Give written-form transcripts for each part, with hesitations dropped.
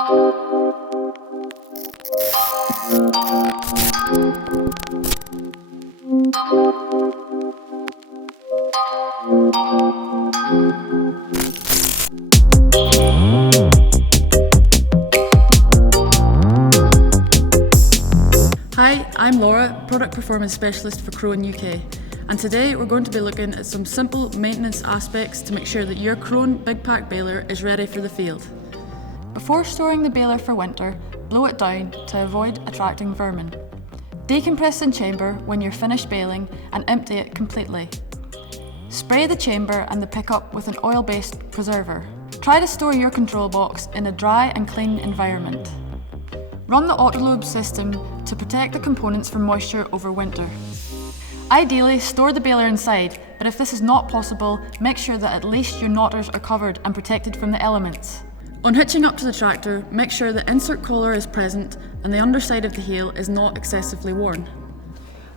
Hi, I'm Laura, Product Performance Specialist for Krone UK, and today we're going to be looking at some simple maintenance aspects to make sure that your Krone Big Pack baler is ready for the field. Before storing the baler for winter, blow it down to avoid attracting vermin. Decompress in chamber when you're finished baling and empty it completely. Spray the chamber and the pickup with an oil-based preserver. Try to store your control box in a dry and clean environment. Run the auto-lube system to protect the components from moisture over winter. Ideally, store the baler inside, but if this is not possible, make sure that at least your knotters are covered and protected from the elements. On hitching up to the tractor, make sure the insert collar is present and the underside of the heel is not excessively worn.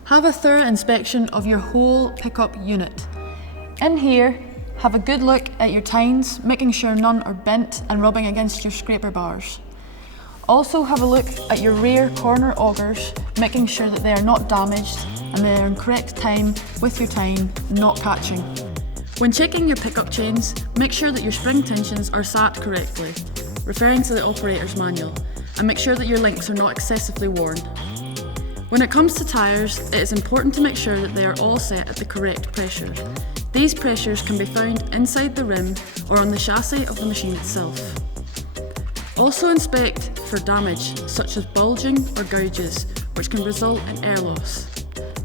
Have a thorough inspection of your whole pickup unit. In here, have a good look at your tines, making sure none are bent and rubbing against your scraper bars. Also have a look at your rear corner augers, making sure that they are not damaged and they are in correct time with your tine not catching. When checking your pickup chains, make sure that your spring tensions are sat correctly, referring to the operator's manual, and make sure that your links are not excessively worn. When it comes to tyres, it is important to make sure that they are all set at the correct pressure. These pressures can be found inside the rim or on the chassis of the machine itself. Also inspect for damage, such as bulging or gouges, which can result in air loss.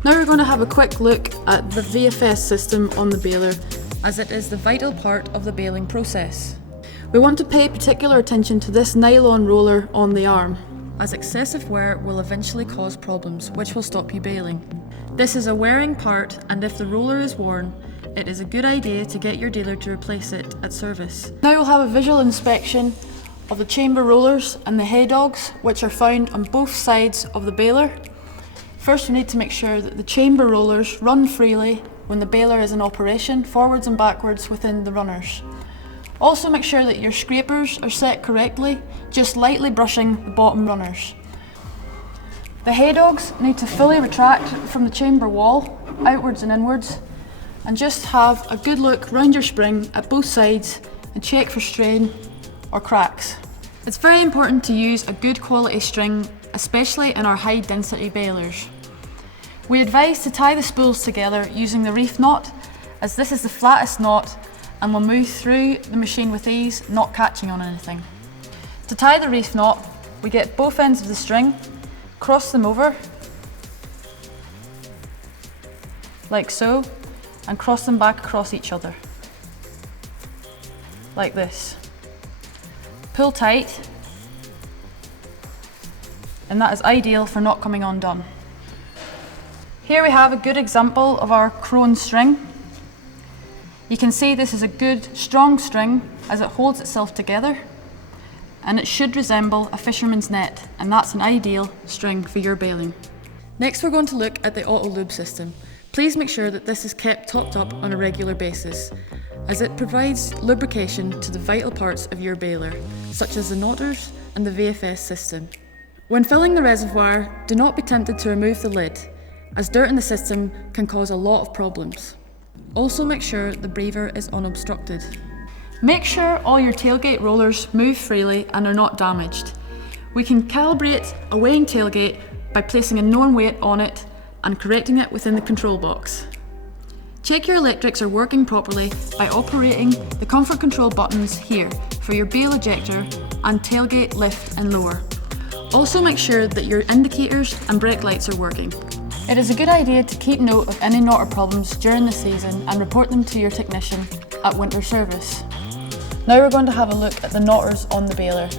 Now we're going to have a quick look at the VFS system on the baler, as it is the vital part of the baling process. We want to pay particular attention to this nylon roller on the arm, as excessive wear will eventually cause problems, which will stop you baling. This is a wearing part, and if the roller is worn, it is a good idea to get your dealer to replace it at service. Now we'll have a visual inspection of the chamber rollers and the head dogs, which are found on both sides of the baler. First, we need to make sure that the chamber rollers run freely when the baler is in operation, forwards and backwards within the runners. Also make sure that your scrapers are set correctly, just lightly brushing the bottom runners. The head dogs need to fully retract from the chamber wall, outwards and inwards, and just have a good look round your spring at both sides and check for strain or cracks. It's very important to use a good quality string, especially in our high density balers. We advise to tie the spools together using the reef knot, as this is the flattest knot and will move through the machine with ease, not catching on anything. To tie the reef knot, we get both ends of the string, cross them over, like so, and cross them back across each other, like this. Pull tight, and that is ideal for not coming undone. Here we have a good example of our Krone string. You can see this is a good strong string as it holds itself together, and it should resemble a fisherman's net, and that's an ideal string for your baling. Next we're going to look at the auto lube system. Please make sure that this is kept topped up on a regular basis, as it provides lubrication to the vital parts of your baler, such as the knotters and the VFS system. When filling the reservoir, do not be tempted to remove the lid, as dirt in the system can cause a lot of problems. Also make sure the breather is unobstructed. Make sure all your tailgate rollers move freely and are not damaged. We can calibrate a weighing tailgate by placing a known weight on it and correcting it within the control box. Check your electrics are working properly by operating the comfort control buttons here for your bale ejector and tailgate lift and lower. Also make sure that your indicators and brake lights are working. It is a good idea to keep note of any knotter problems during the season and report them to your technician at winter service. Now we're going to have a look at the knotters on the baler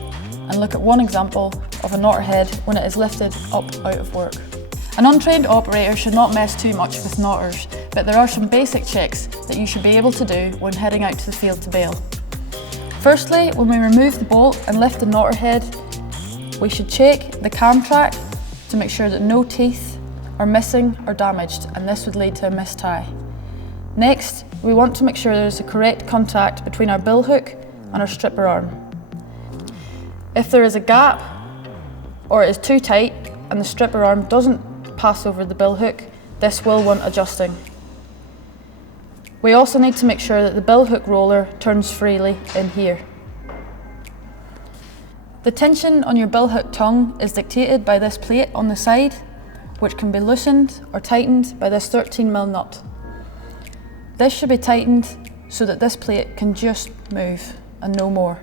and look at one example of a knotter head when it is lifted up out of work. An untrained operator should not mess too much with knotters, but there are some basic checks that you should be able to do when heading out to the field to bale. Firstly, when we remove the bolt and lift the knotter head, we should check the cam track to make sure that no teeth are missing or damaged, and this would lead to a mistie. Next, we want to make sure there is a correct contact between our bill hook and our stripper arm. If there is a gap or it is too tight and the stripper arm doesn't pass over the bill hook, this will want adjusting. We also need to make sure that the bill hook roller turns freely in here. The tension on your bill hook tongue is dictated by this plate on the side, which can be loosened or tightened by this 13mm nut. This should be tightened so that this plate can just move and no more.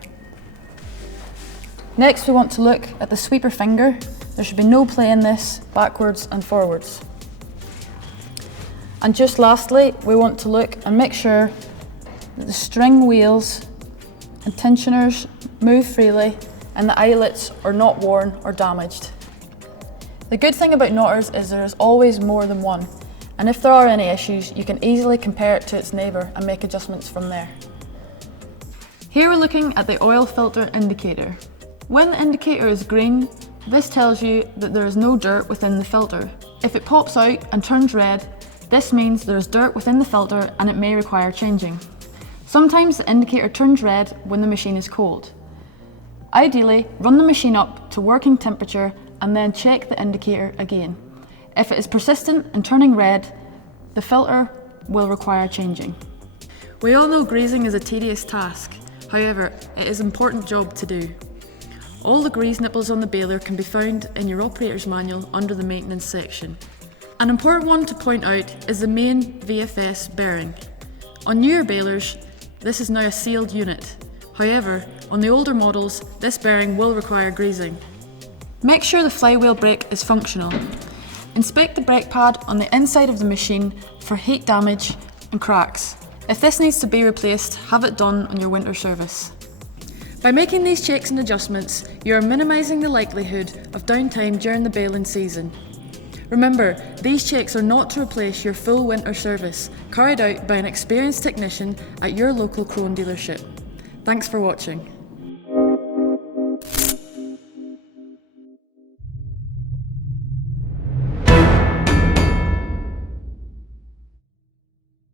Next, we want to look at the sweeper finger. There should be no play in this backwards and forwards. And just lastly, we want to look and make sure that the string wheels and tensioners move freely and the eyelets are not worn or damaged. The good thing about knotters is there is always more than one, and if there are any issues, you can easily compare it to its neighbour and make adjustments from there. Here we're looking at the oil filter indicator. When the indicator is green, this tells you that there is no dirt within the filter. If it pops out and turns red, this means there is dirt within the filter and it may require changing. Sometimes the indicator turns red when the machine is cold. Ideally, run the machine up to working temperature and then check the indicator again. If it is persistent and turning red, the filter will require changing. We all know greasing is a tedious task. However, it is an important job to do. All the grease nipples on the baler can be found in your operator's manual under the maintenance section. An important one to point out is the main VFS bearing. On newer balers, this is now a sealed unit. However, on the older models, this bearing will require greasing. Make sure the flywheel brake is functional. Inspect the brake pad on the inside of the machine for heat damage and cracks. If this needs to be replaced, have it done on your winter service. By making these checks and adjustments, you are minimising the likelihood of downtime during the baling season. Remember, these checks are not to replace your full winter service, carried out by an experienced technician at your local Krone dealership. Thanks for watching.